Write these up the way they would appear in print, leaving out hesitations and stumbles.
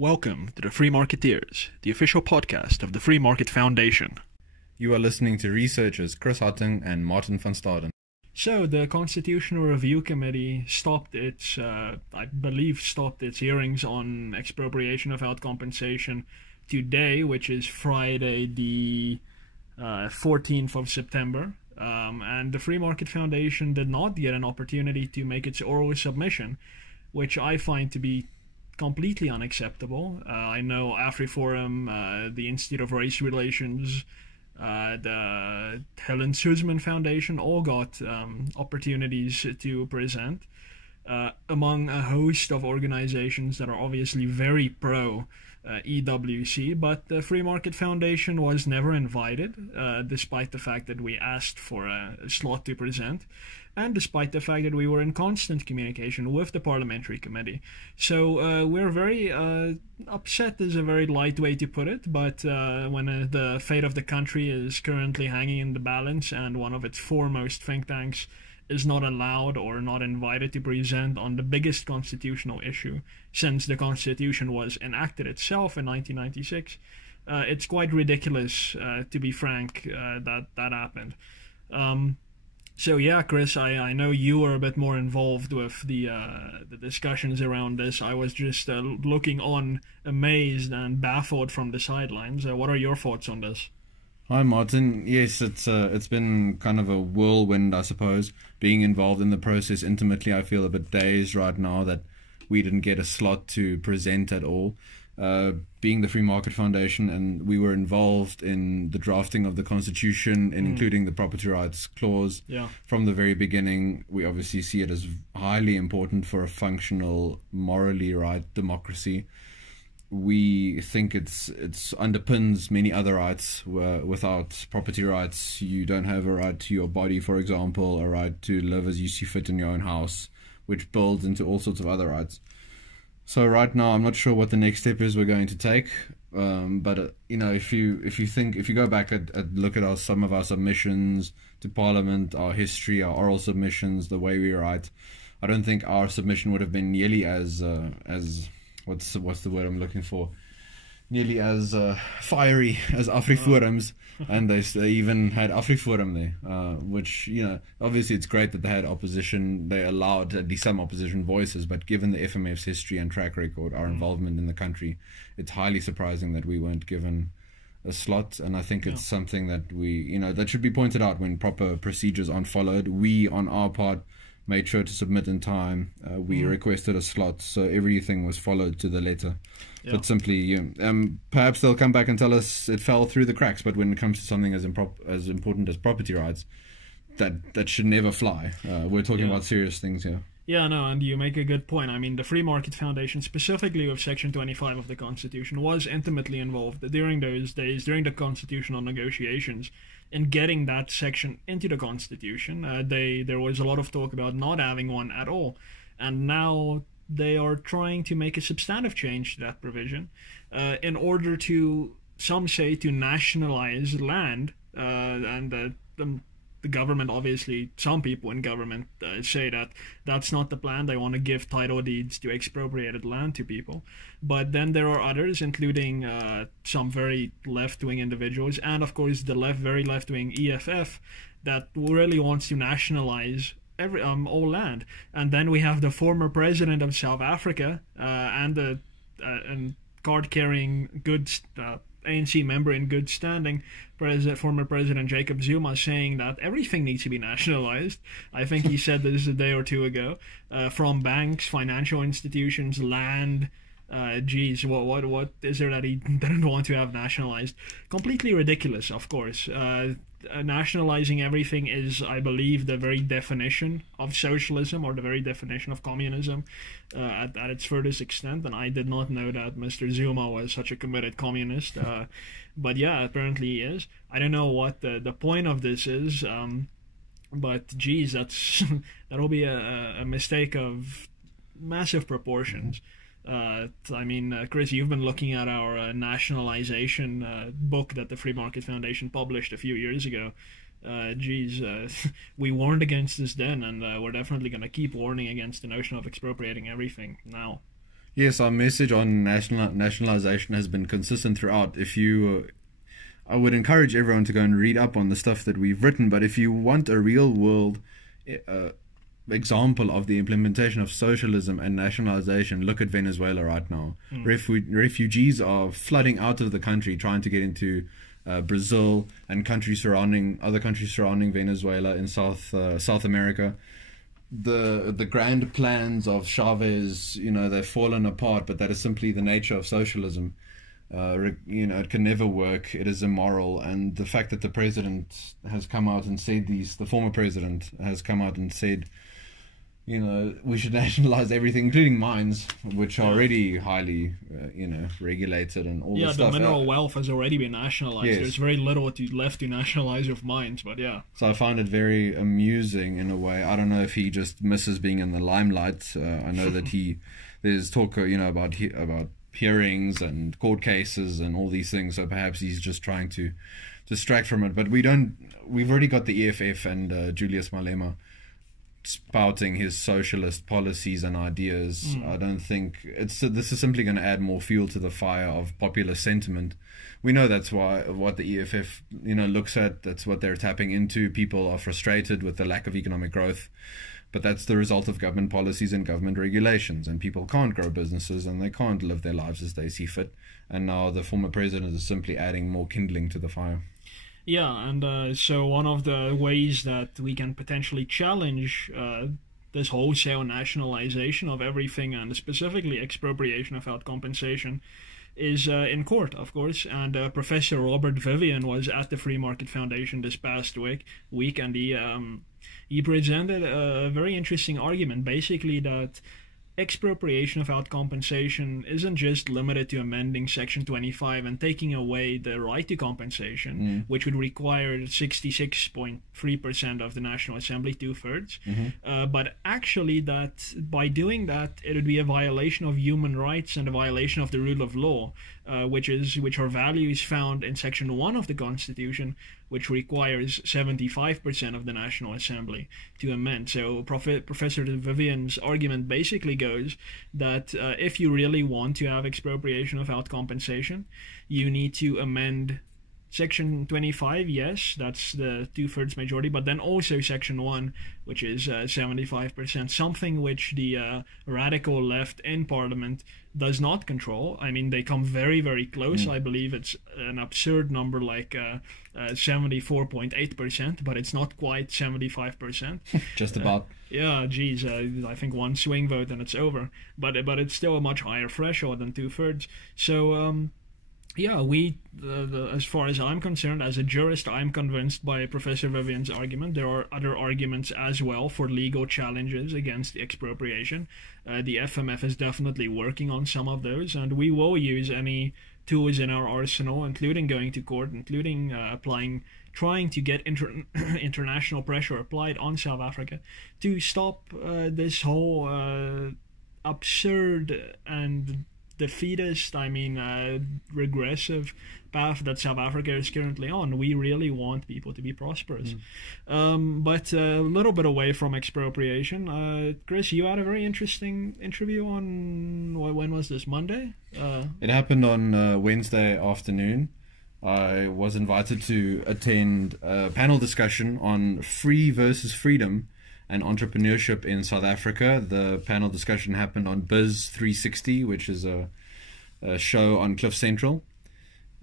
Welcome to the Free Marketeers, the official podcast of the Free Market Foundation. You are listening to researchers Chris Hattingh and Martin van Staden. So, the Constitutional Review Committee stopped its hearings on expropriation without compensation today, which is Friday the 14th of September. And the Free Market Foundation did not get an opportunity to make its oral submission, which I find to be completely unacceptable. I know AfriForum, the Institute of Race Relations, the Helen Suzman Foundation all got opportunities to present, among a host of organizations that are obviously very pro EWC, but the Free Market Foundation was never invited, despite the fact that we asked for a slot to present, and despite the fact that we were in constant communication with the Parliamentary Committee. So we're very upset is a very light way to put it, but when the fate of the country is currently hanging in the balance and one of its foremost think tanks is not allowed or not invited to present on the biggest constitutional issue since the Constitution was enacted itself in 1996, it's quite ridiculous, to be frank, that happened. So yeah, Chris, I know you were a bit more involved with the discussions around this. I was just looking on, amazed and baffled from the sidelines. What are your thoughts on this? Hi Martin. Yes, it's been kind of a whirlwind, I suppose. Being involved in the process intimately, I feel a bit dazed right now that we didn't get a slot to present at all. Being the Free Market Foundation, and we were involved in the drafting of the Constitution, including the property rights clause. Yeah. From the very beginning, we obviously see it as highly important for a functional, morally right democracy. We think it underpins many other rights. Without property rights, you don't have a right to your body, for example, a right to live as you see fit in your own house, which builds into all sorts of other rights. So right now, I'm not sure what the next step is we're going to take. But if you go back and look at some of our submissions to Parliament, our history, our oral submissions, the way we write, I don't think our submission would have been nearly as what's the word I'm looking for? Nearly as fiery as AfriForum's, and they even had AfriForum there, which, obviously it's great that they had opposition, they allowed at least some opposition voices, but given the FMF's history and track record, our involvement in the country, it's highly surprising that we weren't given a slot, and I think it's something that that should be pointed out when proper procedures aren't followed. We, on our part, made sure to submit in time. We requested a slot, so everything was followed to the letter. Yeah. But simply, perhaps they'll come back and tell us it fell through the cracks. But when it comes to something as important as property rights, that should never fly. We're talking about serious things here. Yeah, no, and you make a good point. I mean, the Free Market Foundation, specifically with Section 25 of the Constitution, was intimately involved during those days, during the constitutional negotiations, in getting that section into the Constitution. There was a lot of talk about not having one at all, and now they are trying to make a substantive change to that provision in order to, some say, to nationalize land, and the government, obviously, some people in government say that that's not the plan. They want to give title deeds to expropriated land to people. But then there are others, including some very left-wing individuals, and of course the very left-wing EFF, that really wants to nationalize all land. And then we have the former president of South Africa and the card-carrying ANC member in good standing, former President Jacob Zuma, saying that everything needs to be nationalized. I think he said this a day or two ago. From banks, financial institutions, land. What is there that he didn't want to have nationalized? Completely ridiculous, of course. Nationalizing everything is, I believe, the very definition of socialism, or the very definition of communism at its furthest extent, and I did not know that Mr. Zuma was such a committed communist, but yeah, apparently he is. I don't know what the point of this is, but geez, that'll be a mistake of massive proportions. Chris, you've been looking at our nationalization book that the Free Market Foundation published a few years ago. We warned against this then, and we're definitely going to keep warning against the notion of expropriating everything now. Yes, our message on nationalization has been consistent throughout. I would encourage everyone to go and read up on the stuff that we've written, but if you want a real world example of the implementation of socialism and nationalization, look at Venezuela right now. Refugees are flooding out of the country, trying to get into Brazil and other countries surrounding Venezuela in South America. The grand plans of Chavez, they've fallen apart, but that is simply the nature of socialism. It can never work. It is immoral. And the fact that the president has come out and said the former president has come out and said, we should nationalize everything, including mines, which are already highly, regulated and all this stuff. The mineral wealth has already been nationalized. Yes. There's very little left to nationalize of mines, but yeah. So I find it very amusing in a way. I don't know if he just misses being in the limelight. I know that there's talk, about hearings and court cases and all these things. So perhaps he's just trying to distract from it. But we've already got the EFF and Julius Malema spouting his socialist policies and ideas. I don't think this is simply going to add more fuel to the fire of popular sentiment. We know that's what the EFF looks at. That's what they're tapping into. People are frustrated with the lack of economic growth, but that's the result of government policies and government regulations, and people can't grow businesses and they can't live their lives as they see fit. And now the former president is simply adding more kindling to the fire. Yeah, and so one of the ways that we can potentially challenge this wholesale nationalization of everything, and specifically expropriation without compensation, is in court, of course. And Professor Robert Vivian was at the Free Market Foundation this past week, and he presented a very interesting argument, basically that expropriation without compensation isn't just limited to amending Section 25 and taking away the right to compensation, which would require 66.3% of the National Assembly, 2/3, but actually that by doing that, it would be a violation of human rights and a violation of the rule of law, which are values found in Section 1 of the Constitution, which requires 75% of the National Assembly to amend. So Professor Vivian's argument basically goes that if you really want to have expropriation without compensation, you need to amend Section 25, yes, that's the 2/3 majority, but then also Section 1, which is 75%, something which the radical left in Parliament does not control. I mean, they come very, very close. I believe it's an absurd number like 74.8%, but it's not quite 75%. Just about. Yeah, geez, I think one swing vote and it's over. But it's still a much higher threshold than 2/3. So, yeah, as far as I'm concerned, as a jurist, I'm convinced by Professor Vivian's argument. There are other arguments as well for legal challenges against the expropriation. The FMF is definitely working on some of those, and we will use any tools in our arsenal, including going to court, including trying to get international pressure applied on South Africa to stop this whole absurd and defeatist, regressive path that South Africa is currently on. We really want people to be prosperous. But a little bit away from expropriation, Chris, you had a very interesting interview on, when was this, Monday? It happened on Wednesday afternoon. I was invited to attend a panel discussion on free versus freedom and entrepreneurship in South Africa. The panel discussion happened on Biz 360, which is a show on CliffCentral.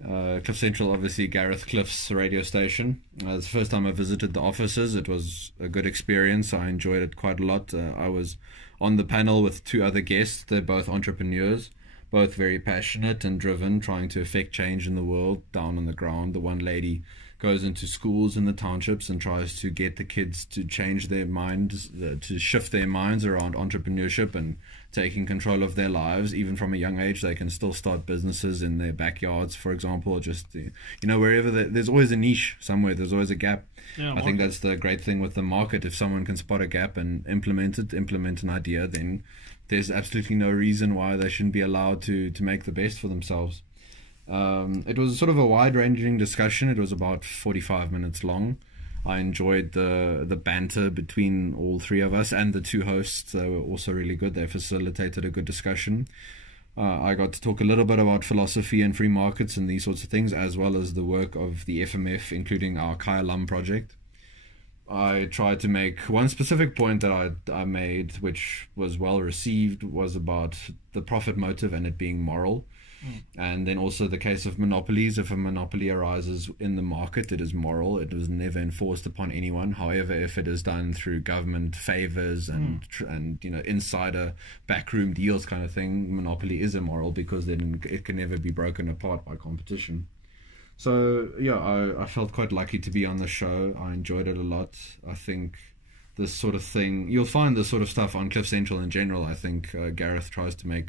CliffCentral, obviously Gareth Cliff's radio station. It's the first time I visited the offices. It was a good experience. I enjoyed it quite a lot. I was on the panel with two other guests. They're both entrepreneurs, both very passionate and driven, trying to affect change in the world down on the ground. The one lady goes into schools in the townships and tries to get the kids to change their minds, to shift their minds around entrepreneurship and taking control of their lives. Even from a young age, they can still start businesses in their backyards, for example, or just, wherever there's always a niche somewhere, there's always a gap. Yeah, I think that's the great thing with the market. If someone can spot a gap and implement an idea, then there's absolutely no reason why they shouldn't be allowed to make the best for themselves. It was sort of a wide-ranging discussion. It was about 45 minutes long. I enjoyed the banter between all three of us and the two hosts. They were also really good. They facilitated a good discussion. I got to talk a little bit about philosophy and free markets and these sorts of things, as well as the work of the FMF, including our Kaya Lum project. I tried to make one specific point that I made, which was well received, was about the profit motive and it being moral. And then also the case of monopolies. If a monopoly arises in the market, it is moral. It was never enforced upon anyone. However, if it is done through government favors and insider backroom deals kind of thing, monopoly is immoral, because then it can never be broken apart by competition. So yeah, I felt quite lucky to be on the show. I enjoyed it a lot. I think this sort of thing, you'll find this sort of stuff on CliffCentral in general. I think Gareth tries to make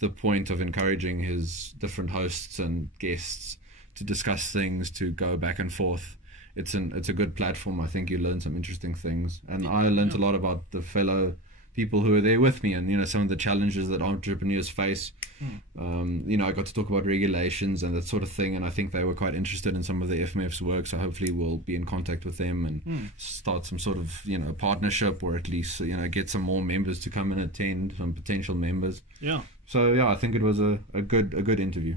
the point of encouraging his different hosts and guests to discuss things, to go back and forth. It's a good platform. I think you learn some interesting things, and I learned a lot about the fellow people who are there with me, and some of the challenges that entrepreneurs face. I got to talk about regulations and that sort of thing, and I think they were quite interested in some of the FMF's work, so hopefully we'll be in contact with them and start some sort of partnership, or at least get some more members to come and attend, some potential members. So I think it was a good interview.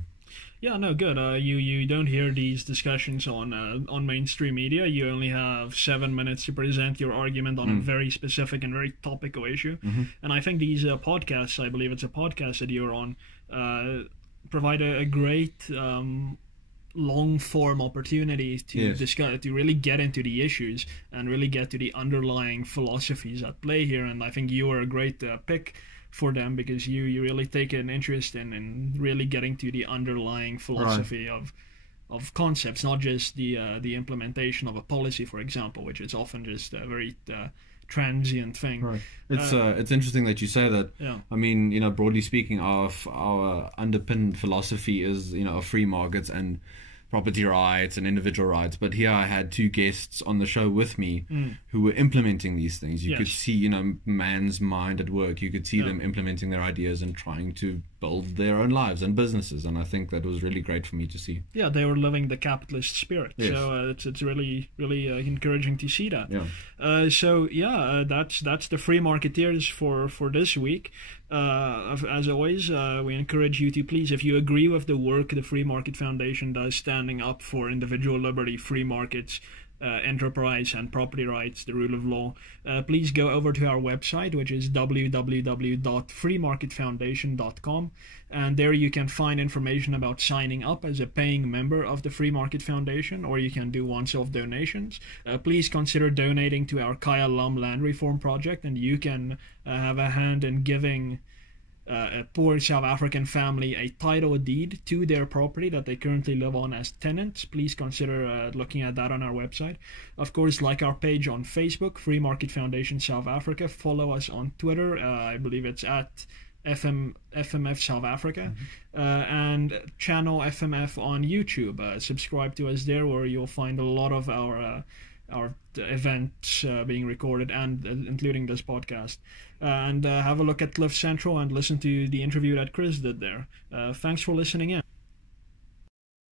Yeah, no, good. You don't hear these discussions on mainstream media. You only have 7 minutes to present your argument on a very specific and very topical issue. And I think these podcasts, I believe it's a podcast that you're on, provide a great long-form opportunity to discuss, to really get into the issues and really get to the underlying philosophies at play here. And I think you are a great pick for them, because you really take an interest in really getting to the underlying philosophy of concepts, not just the implementation of a policy, for example, which is often just a very transient thing. Right. It's interesting that you say that. Yeah. I mean, broadly speaking, our underpinned philosophy is of free markets and property rights and individual rights. But here I had two guests on the show with me who were implementing these things. You could see, man's mind at work. You could see them implementing their ideas and trying to build their own lives and businesses. And I think that was really great for me to see. Yeah, they were living the capitalist spirit. Yes. So it's really, really encouraging to see that. Yeah. That's the Free Marketeers for this week. As always, we encourage you to please, if you agree with the work the Free Market Foundation does, standing up for individual liberty, free markets, enterprise and property rights, the rule of law, please go over to our website, which is www.freemarketfoundation.com, and there you can find information about signing up as a paying member of the Free Market Foundation, or you can do one-off donations. Please consider donating to our Kaya Lum land reform project, and you can have a hand in giving a poor South African family a title deed to their property that they currently live on as tenants. Please consider looking at that on our website. Of course, like our page on Facebook, Free Market Foundation South Africa. Follow us on Twitter. I believe it's at FMF South Africa, and channel FMF on YouTube. Subscribe to us there, where you'll find a lot of our events being recorded, and including this podcast. And have a look at CliffCentral and listen to the interview that Chris did there. Thanks for listening in.